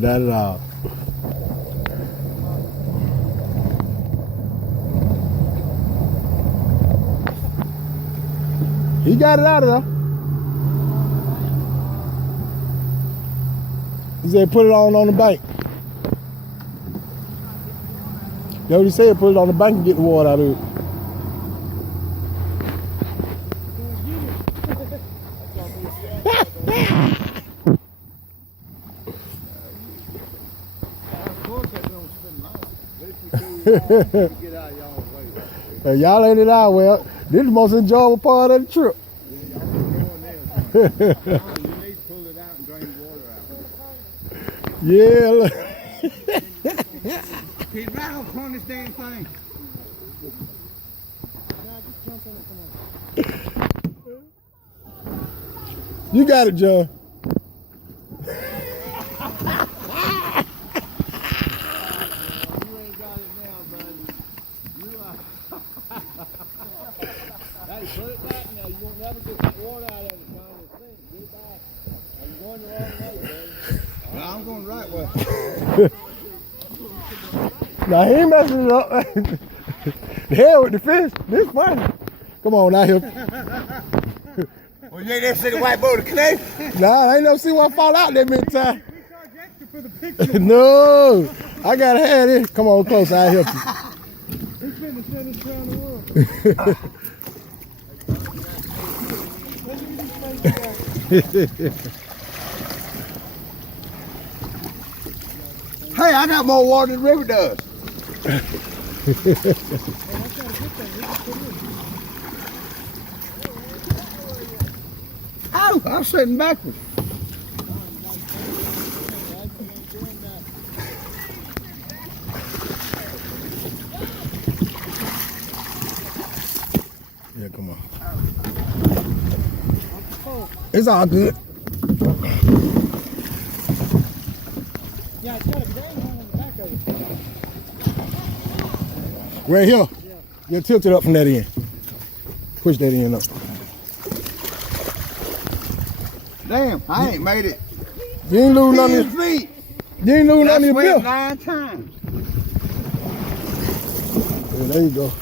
Not at all. He got it out of there. He said put it on the bank. That's what he said, put it on the bank and get the water out of it. Y'all ain't it out well. This is the most enjoyable part of the trip. You need to pull it out and drain water out. Yeah, look. He's right on this damn thing. You got it, John. Hey, put it back now. You won't never get the water out of it, John. Get it back. I'm going the wrong way, buddy. No, I'm going the right way. Now he ain't messing it up. The hell with the fish. This funny. Come on now, here. Well, you ain't never seen a white boat canoe? Nah, I ain't never seen one fall out that many times. We charge extra for the picture. No, I gotta have this. Come on close, I'll help you. He's been the shortest around the world. Hey, I got more water than the river does. Oh, I'm sitting backwards. Yeah, come on. It's all good. Yeah, it's got a drain hole on the back of it. Right here. Yeah. You tilt it up from that end. Push that end up. Damn, I ain't made it. You ain't lose none of 10 your feet. You ain't lose none of your I swam bill. 9 times. Yeah, there you go.